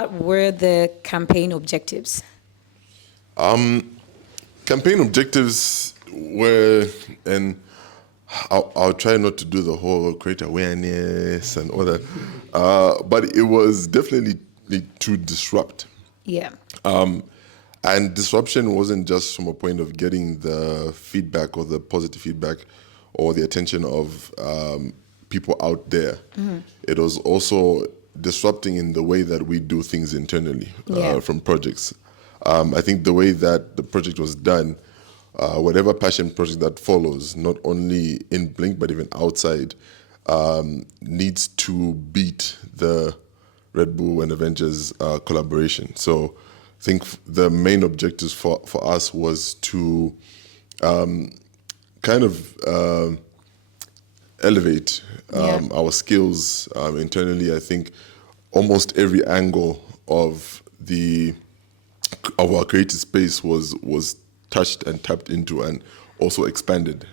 what were the campaign objectives? Campaign objectives were, and I'll try not to do the whole create awareness and all that, but it was definitely to disrupt. Yeah. And disruption wasn't just from a point of getting the feedback or the positive feedback or the attention of people out there. It was also disrupting in the way that we do things internally from projects. I think the way that the project was done, whatever passion project that follows, not only in Blink but even outside, needs to beat the RedBull and Avengers collaboration. So I think the main objectives for us was to kind of elevate our skills internally. I think almost every angle of our creative space was touched and tapped into and also expanded.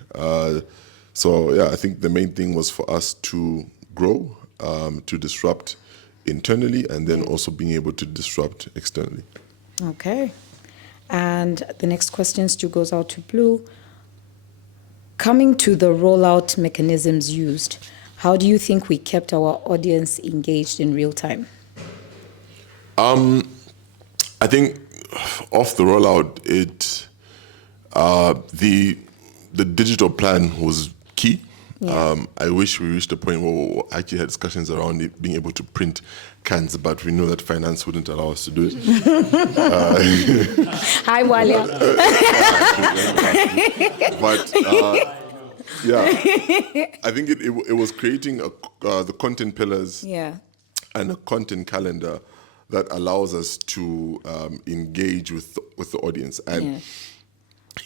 So yeah, I think the main thing was for us to grow, to disrupt internally, and then also being able to disrupt externally. Okay. And the next question still goes out to Blue. Coming to the rollout mechanisms used, how do you think we kept our audience engaged in real time? I think off the rollout, the digital plan was key. Yeah. I wish we reached a point where we actually had discussions around it, being able to print cans, but we know that finance wouldn't allow us to do it. Hi, Walia. But yeah, I think it was creating the content pillars and a content calendar that allows us to engage with the audience. And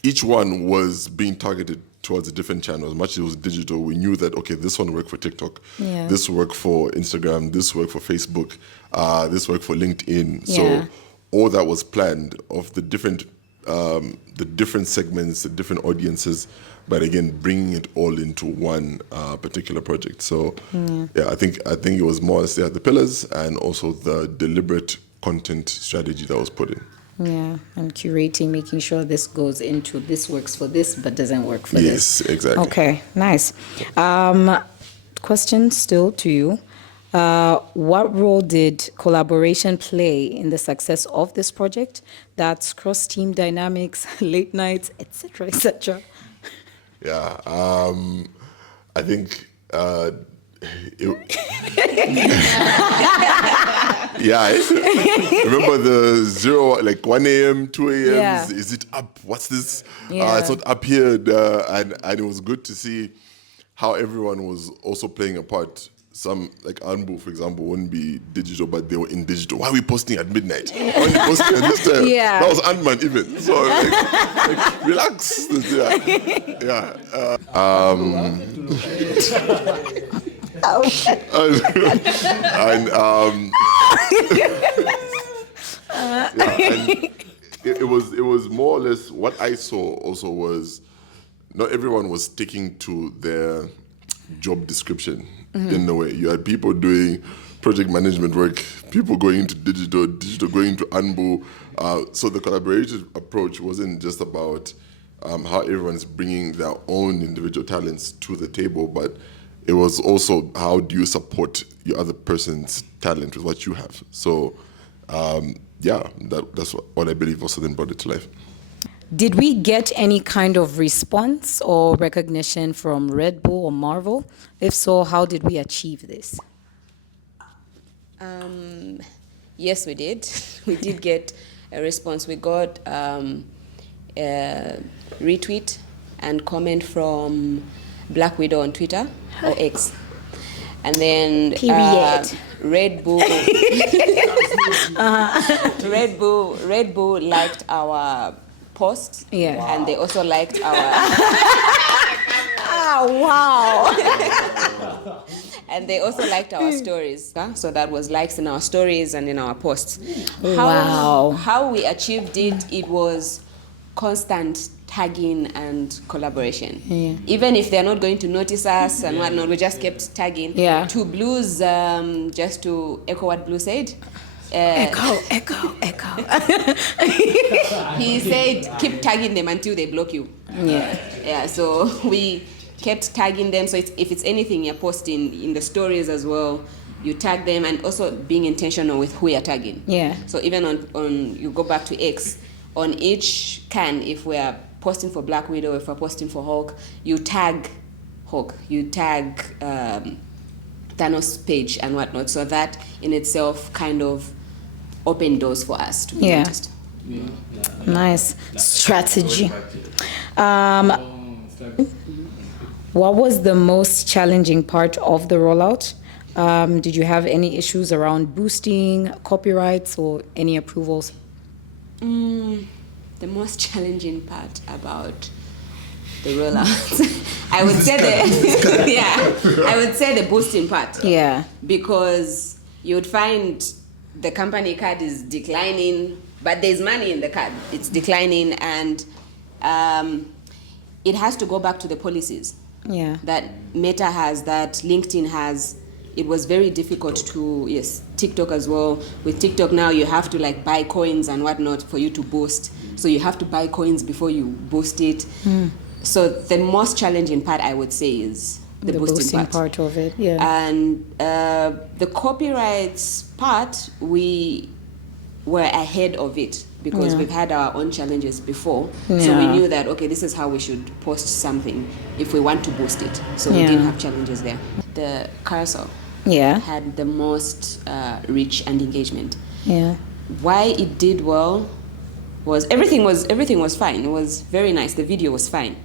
each one was being targeted towards a different channel. As much as it was digital, we knew that, okay, this one worked for TikTok, this worked for Instagram, this worked for Facebook, this worked for LinkedIn. So all that was planned of the different segments, the different audiences, but again, bringing it all into one particular project. So yeah, I think it was more as the pillars and also the deliberate content strategy that was put in. Yeah, and curating, making sure this goes into this works for this, but doesn't work for this. Yes, exactly. Okay, nice. Question still to you. What role did collaboration play in the success of this project? That's cross-team dynamics, late nights, etc., etc. Yeah, I think remember the 1 a.m., 2 a.m. Yeah. Is it up? What's this? Yeah. It's not up here. And it was good to see how everyone was also playing a part. Some, like Anbu, for example, wouldn't be digital, but they were in digital. Why are we posting at midnight? Why are we posting at this time? Yeah. That was Ant-Man even. So, relax. Yeah. And it was more or less what I saw also was not everyone was sticking to their job description in a way. You had people doing project management work, people going into digital going into Anbu. So the collaborative approach wasn't just about how everyone's bringing their own individual talents to the table, but it was also how do you support your other person's talent with what you have. So that's what I believe also then brought it to life. Did we get any kind of response or recognition from RedBull or Marvel? If so, how did we achieve this? Yes, we did. We did get a response. We got a retweet and comment from Black Widow on Twitter or X. And then RedBull RedBull liked our post, and they also liked our and they also liked our stories. So that was likes in our stories and in our posts. How we achieved it was constant tagging and collaboration. Even if they're not going to notice us and whatnot, we just kept tagging. To Blue's, just to echo what Blue said, Echo. He said keep tagging them until they block you. Yeah, so we kept tagging them. So if it's anything you're posting in the stories as well, you tag them, and also being intentional with who you're tagging. Yeah. So even on you go back to X, on each can, if we're posting for Black Widow, if we're posting for Hulk, you tag Hulk, you tag Thanos page and whatnot. So that in itself kind of opened doors for us to be noticed. Nice strategy. What was the most challenging part of the rollout? Did you have any issues around boosting, copyrights, or any approvals? The most challenging part about the rollout, I would say I would say the boosting part. Yeah. Because you would find the company card is declining, but there's money in the card. It's declining, and it has to go back to the policies. Yeah. That Meta has, that LinkedIn has. It was very difficult to, TikTok as well. With TikTok now, you have to like buy coins and whatnot for you to boost. So you have to buy coins before you boost it. So the most challenging part, I would say, is the boosting part of it. Yeah. And the copyrights part, we were ahead of it because we've had our own challenges before. So we knew that, okay, this is how we should post something if we want to boost it. So we didn't have challenges there. The carousel had the most reach and engagement. Yeah. Why it did well was everything was fine. It was very nice. The video was fine.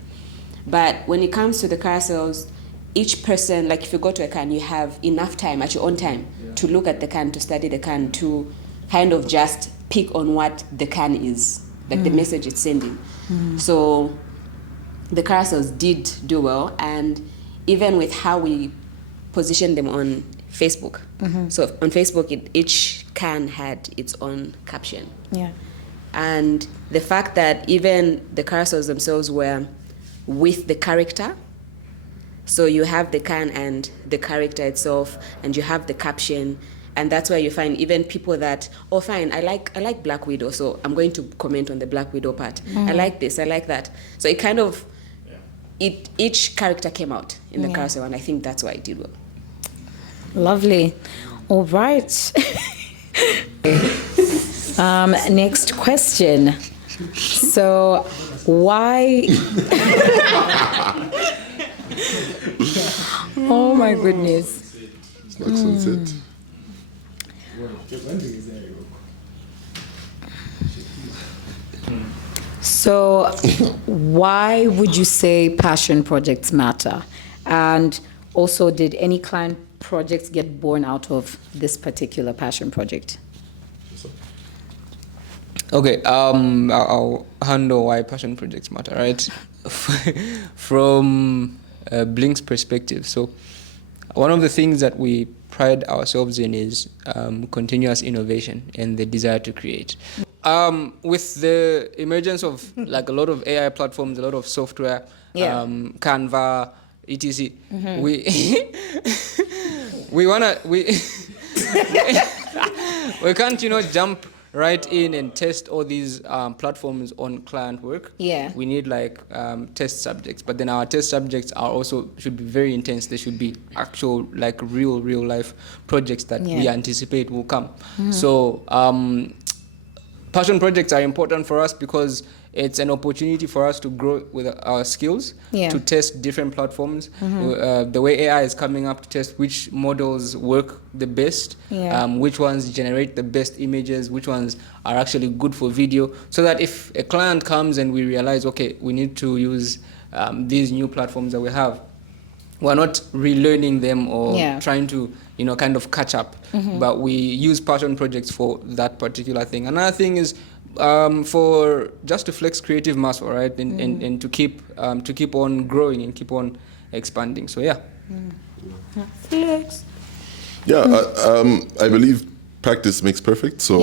But when it comes to the carousels, each person, like if you go to a can, you have enough time at your own time to look at the can, to study the can, to kind of just pick on what the can is, like the message it's sending. So the carousels did do well, and even with how we positioned them on Facebook. So on Facebook, each can had its own caption. Yeah. And the fact that even the carousels themselves were with the character, so you have the can and the character itself, and you have the caption, and that's where you find even people that, oh fine, I like Black Widow, so I'm going to comment on the Black Widow part. I like this, I like that. So it kind of, each character came out in the carousel, and I think that's why it did well. Lovely. All right. Next question. So why... Oh my goodness. It's like sunset. So why would you say passion projects matter? And also, did any client projects get born out of this particular passion project? Okay, I'll handle why passion projects matter, right? From Blink's perspective. So one of the things that we pride ourselves in is continuous innovation and the desire to create. With the emergence of like a lot of AI platforms, a lot of software, Canva, etc., we can't jump right in and test all these platforms on client work. Yeah. We need like test subjects, but then our test subjects should be very intense. They should be actual like real life projects that we anticipate will come. So passion projects are important for us because it's an opportunity for us to grow with our skills, to test different platforms. The way AI is coming up, to test which models work the best, which ones generate the best images, which ones are actually good for video, so that if a client comes and we realize, okay, we need to use these new platforms that we have, we're not relearning them or trying to kind of catch up, but we use passion projects for that particular thing. Another thing is for just to flex creative muscle, right, and to keep on growing and keep on expanding. So Flex. I believe practice makes perfect. So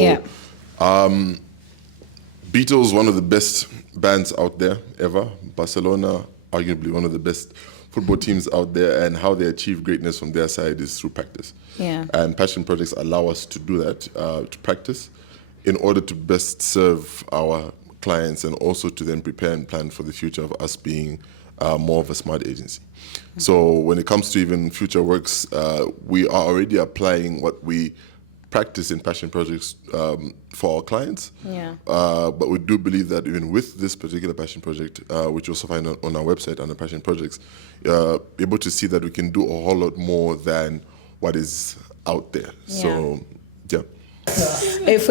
Beatles, one of the best bands out there ever. Barcelona, arguably one of the best football teams out there, and how they achieve greatness from their side is through practice. Yeah. And passion projects allow us to do that, to practice, in order to best serve our clients and also to then prepare and plan for the future of us being more of a smart agency. So when it comes to even future works, we are already applying what we practice in passion projects for our clients. Yeah. But we do believe that even with this particular passion project, which you also find on our website under passion projects, able to see that we can do a whole lot more than what is out there. Yeah. So, yeah. If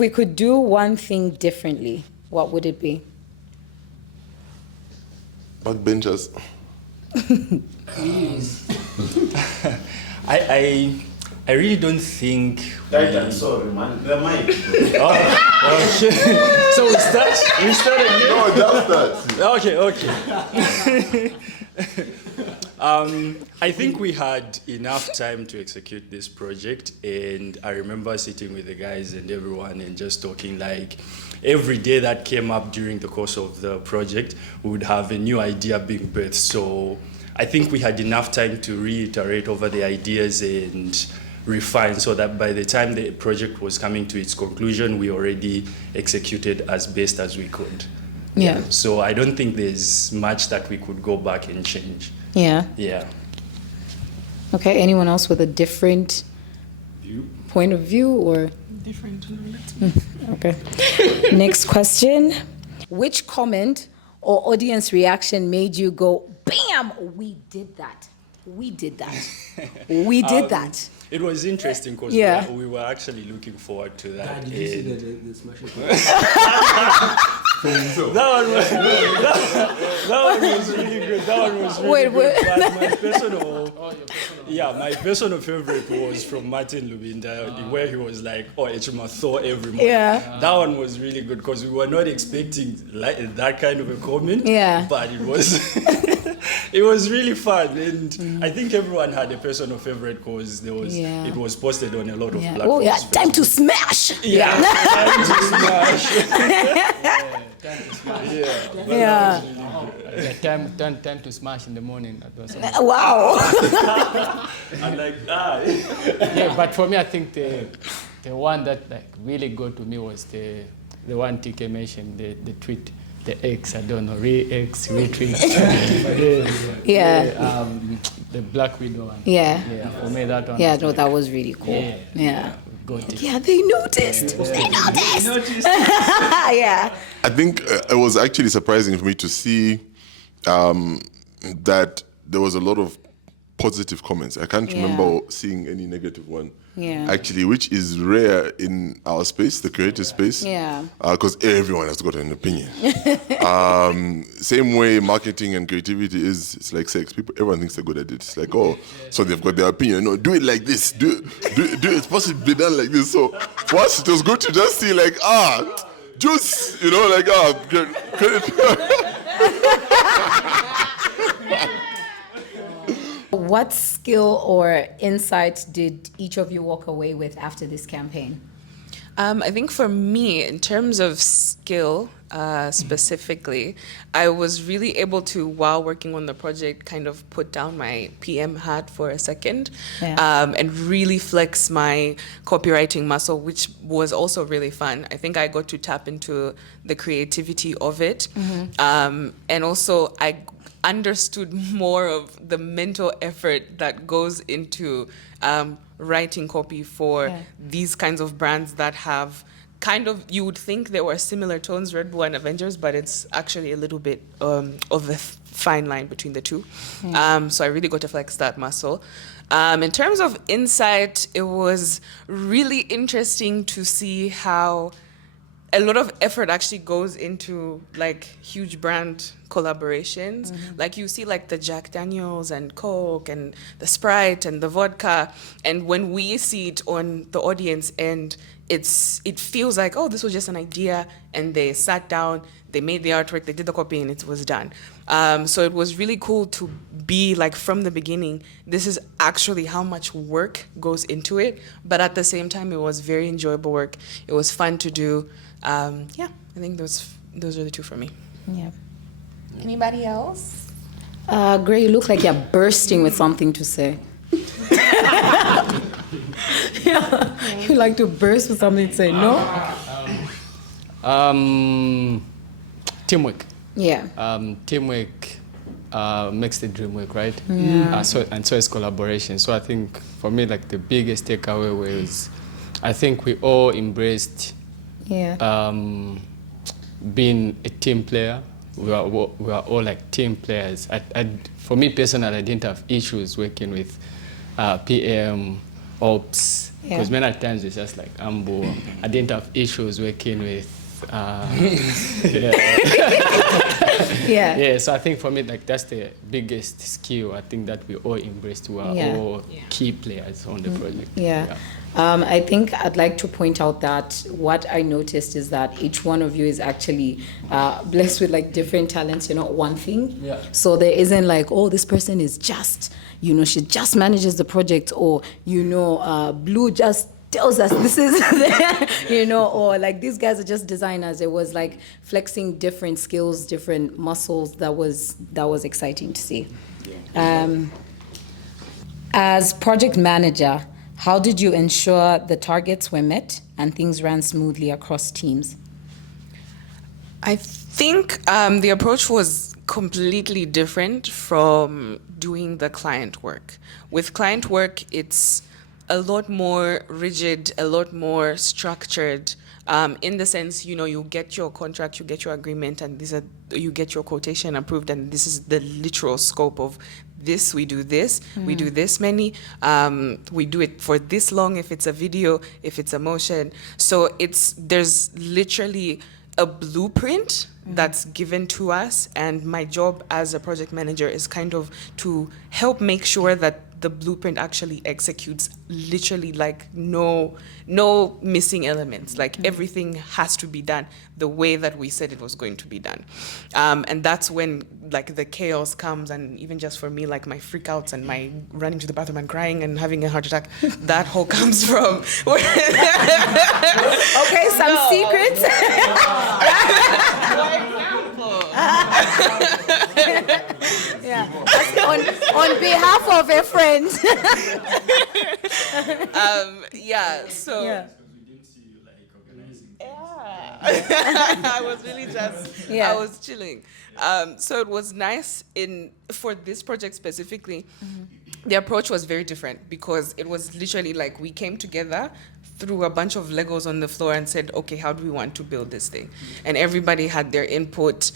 we could do one thing differently, what would it be? Backbenchers. I really don't think. I'm sorry, man. The mic. Shit. So we start again. No, that's Okay. I think we had enough time to execute this project, and I remember sitting with the guys and everyone and just talking like every day that came up during the course of the project, we would have a new idea being birthed. So I think we had enough time to reiterate over the ideas and refine, so that by the time the project was coming to its conclusion, we already executed as best as we could. Yeah. So I don't think there's much that we could go back and change. Yeah. Yeah. Okay. Anyone else with a different point of view or? Different. Okay. Next question. Which comment or audience reaction made you go, bam, we did that. We did that. We did that. It was interesting because Yeah. we were actually looking forward to that. Did you see the smashing? That one was really good. That one was really good. But my personal favorite was from Martin Lubinda, where he was like, "Oh, Echuma Thor every morning." Yeah. That one was really good because we were not expecting like that kind of a comment. Yeah. But it was it was really fun, and I think everyone had a personal favorite because it was posted on a lot of platforms. Oh yeah, time to smash. Yeah. Time to smash. Yeah. Time to smash in the morning. That was Wow. I'm like, yeah, but for me, I think the one that like really got to me was the one TK mentioned, the tweet, the X, I don't know, re-X, retweet. Yeah. The Black Widow one. Yeah. Yeah, for me that one. Yeah, no, that was really cool. Yeah. Got it. Yeah, they noticed. They noticed. Yeah. I think it was actually surprising for me to see that there was a lot of positive comments. I can't remember seeing any negative one. Yeah. Actually, which is rare in our space, the creative space. Yeah. Because everyone has got an opinion. Same way marketing and creativity is, it's like sex. Everyone thinks they're good at it. It's like, oh, so they've got their opinion. No, do it like this. Do it's possibly done like this. So for us, it was good to just see like, juice, credit. What skill or insight did each of you walk away with after this campaign? I think for me, in terms of skill specifically, I was really able to, while working on the project, kind of put down my PM hat for a second and really flex my copywriting muscle, which was also really fun. I think I got to tap into the creativity of it. And also I understood more of the mental effort that goes into writing copy for these kinds of brands that have kind of, you would think there were similar tones, RedBull and Avengers, but it's actually a little bit of a fine line between the two. So I really got to flex that muscle. In terms of insight, it was really interesting to see how a lot of effort actually goes into like huge brand collaborations. Like you see like the Jack Daniels and Coke and the Sprite and the vodka, and when we see it on the audience end, it feels like, oh, this was just an idea, and they sat down, they made the artwork, they did the copy, and it was done. So it was really cool to be like, from the beginning, this is actually how much work goes into it, but at the same time it was very enjoyable work. It was fun to do. I think those are the two for me. Yeah. Anybody else? Gray, you look like you're bursting with something to say. Yeah. You like to burst with something to say, no? Teamwork. Yeah. Teamwork makes the dream work, right? Yeah. So is collaboration. So I think for me, like the biggest takeaway was, I think we all embraced being a team player. We are all like team players. For me personally, I didn't have issues working with PM, Ops, because many times it's just like ambo. I didn't have issues working with so I think for me, like that's the biggest skill I think that we all embraced. We are all key players on the project. I think I'd like to point out that what I noticed is that each one of you is actually blessed with like different talents. You're not one thing. Yeah. So there isn't like, oh, this person is just, she just manages the project, or, Blue just tells us this is, or like these guys are just designers. It was like flexing different skills, different muscles. That was exciting to see. As project manager, how did you ensure the targets were met and things ran smoothly across teams? I think the approach was completely different from doing the client work. With client work, it's a lot more rigid, a lot more structured, in the sense, you get your contract, you get your agreement, and you get your quotation approved, and this is the literal scope of this, we do this, we do this many, we do it for this long if it's a video, if it's a motion. So there's literally a blueprint that's given to us, and my job as a project manager is kind of to help make sure that the blueprint actually executes literally like no missing elements. Like everything has to be done the way that we said it was going to be done. And that's when like the chaos comes, and even just for me, like my freakouts and my running to the bathroom and crying and having a heart attack, that whole comes from. Okay, some secrets. Yeah. On behalf of a friend. I was really just, I was chilling. So it was nice for this project specifically. The approach was very different because it was literally like we came together, threw a bunch of Legos on the floor and said, okay, how do we want to build this thing? And everybody had their input.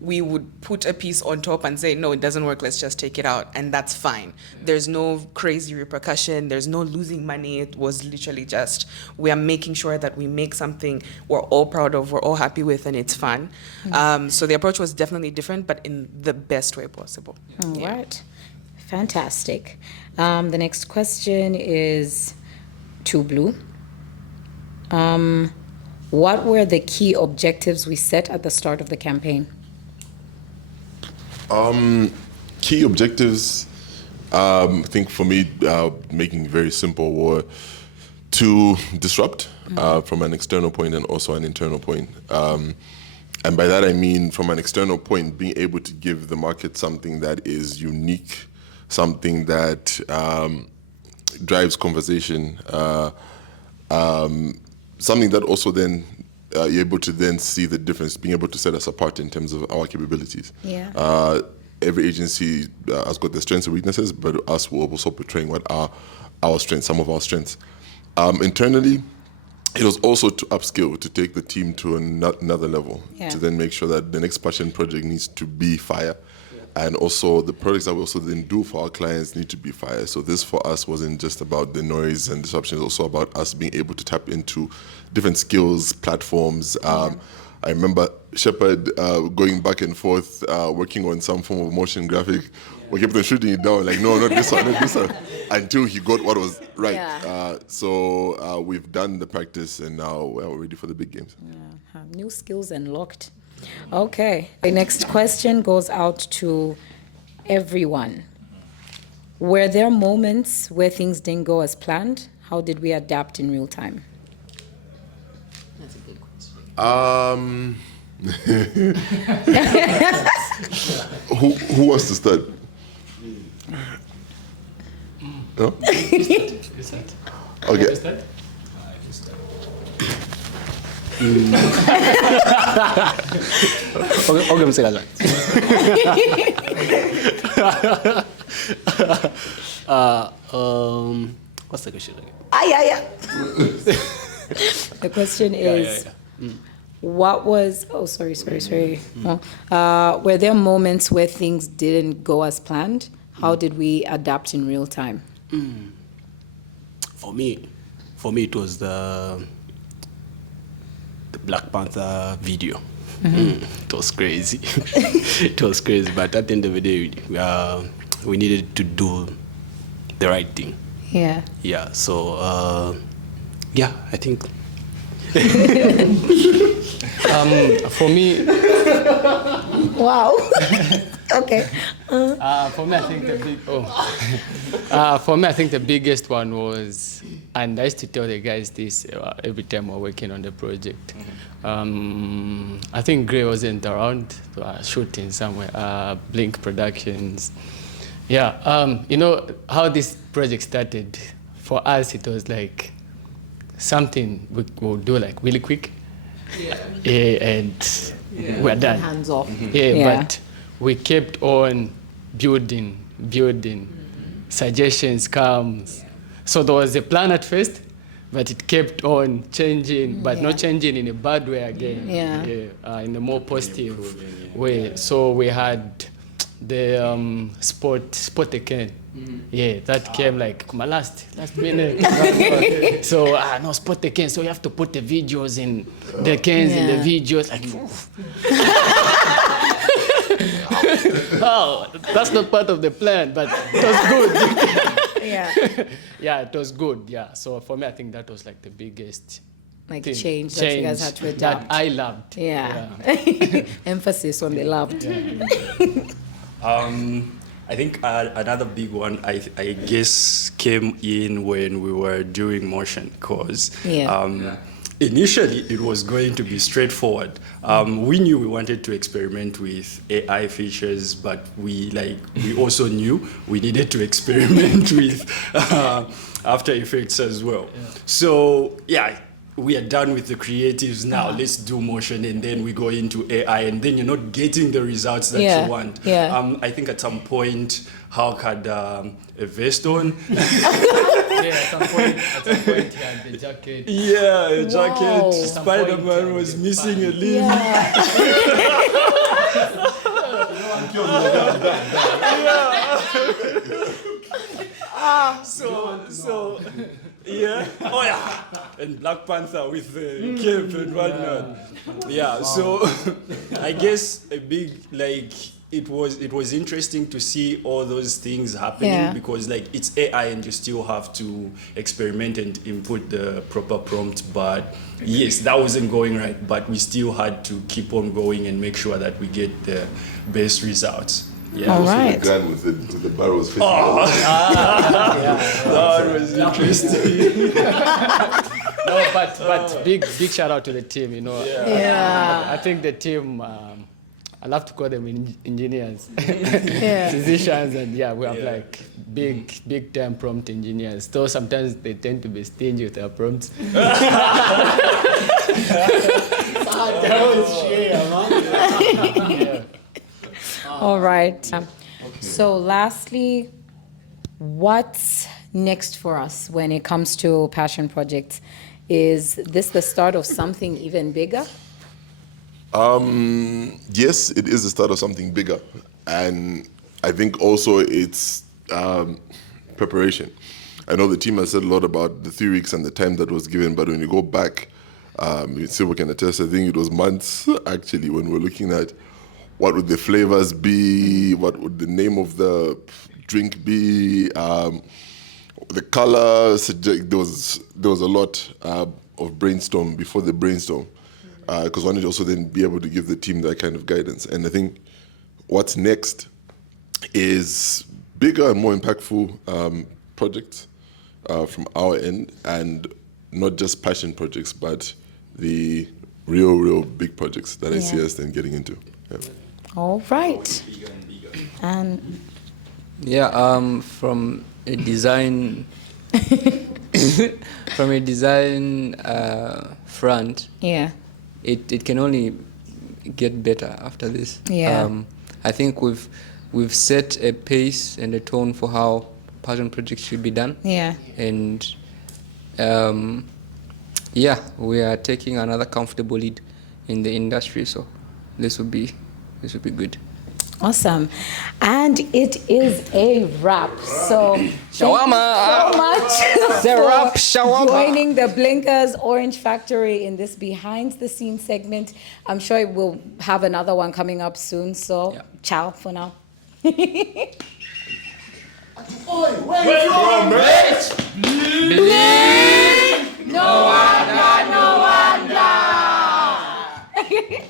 We would put a piece on top and say, no, it doesn't work, let's just take it out. And that's fine. There's no crazy repercussion. There's no losing money. It was literally just, we are making sure that we make something we're all proud of, we're all happy with, and it's fun. So the approach was definitely different, but in the best way possible. All right. Fantastic. The next question is to Blue. What were the key objectives we set at the start of the campaign? Key objectives, I think for me, making it very simple, were to disrupt from an external point and also an internal point. And by that I mean, from an external point, being able to give the market something that is unique, something that drives conversation, something that also then you're able to then see the difference, being able to set us apart in terms of our capabilities. Yeah. Every agency has got their strengths and weaknesses, but us will also portraying what are our strengths, some of our strengths. Internally, it was also to upskill, to take the team to another level, to then make sure that the next passion project needs to be fire. And also the products that we also then do for our clients need to be fire. So this for us wasn't just about the noise and disruption, it's also about us being able to tap into different skills, platforms. I remember Shepard going back and forth, working on some form of motion graphic. We kept on shooting it down, like, no, not this one, not this one, until he got what was right. So we've done the practice, and now we're ready for the big games. New skills unlocked. Okay. The next question goes out to everyone. Were there moments where things didn't go as planned? How did we adapt in real time? That's a good question. Who wants to start? No? Okay. Okay, msikaza. What's the question again? The question is, what was? Oh, sorry. Were there moments where things didn't go as planned? How did we adapt in real time? For me, it was the Black Panther video. It was crazy. It was crazy, but at the end of the day, we needed to do the right thing. Yeah. Yeah. So, I think. For me, Wow. Okay. for me, I think the biggest one was, and I used to tell the guys this every time we're working on the project. I think Gray wasn't around, shooting somewhere, Blink Productions. Yeah, you know how this project started? For us, it was like something we'll do like really quick. And we're done. Hands off. But we kept on building. Suggestions comes. So there was a plan at first, but it kept on changing, but not changing in a bad way again. In a more positive way. So we had the spot again. That came like my last minute. So no spot again. So you have to put the videos in the cans in the videos. Like, oh, that's not part of the plan, but it was good. It was good. Yeah. So for me, I think that was like the biggest change that you guys had to adapt. That I loved. Emphasis on the loved. I think another big one, I guess, came in when we were doing motion, because initially it was going to be straightforward. We knew we wanted to experiment with AI features, but we also knew we needed to experiment with After Effects as well. So we are done with the creatives now. Let's do motion, and then we go into AI, and then you're not getting the results that you want. I think at some point, Hulk had a vest on. At some point he had the jacket. A jacket. Spider-Man was missing a limb. And Black Panther with the cape and whatnot. So I guess a big it was interesting to see all those things happening, because it's AI and you still have to experiment and input the proper prompt. But yes, that wasn't going right, but we still had to keep on going and make sure that we get the best results. All right. The gun with the barrels facing That was interesting. No, but big shout out to the team. I think the team. I love to call them engineers, physicians, and we have big time prompt engineers. Though sometimes they tend to be stingy with their prompts. All right. So lastly, what's next for us when it comes to passion projects? Is this the start of something even bigger? Yes, it is the start of something bigger. And I think also it's preparation. I know the team has said a lot about the 3 weeks and the time that was given, but when you go back, Silver can attest, I think it was months actually when we're looking at what would the flavors be, what would the name of the drink be, the colors. There was a lot of brainstorm before the brainstorm, because wanted to also then be able to give the team that kind of guidance. And I think what's next is bigger and more impactful projects from our end, and not just passion projects, but the real big projects that I see us then getting into. All right. And Yeah, from a design from a design front, yeah. it can only get better after this. Yeah. I think we've set a pace and a tone for how passion projects should be done. Yeah. And yeah, we are taking another comfortable lead in the industry, so this will be good. Awesome. And it is a wrap. So Shawarma! thank you so much It's a wrap, shawarma! joining the Blinkers Orange Factory in this behind the scenes segment. I'm sure we'll have another one coming up soon. So ciao for now. No wonder.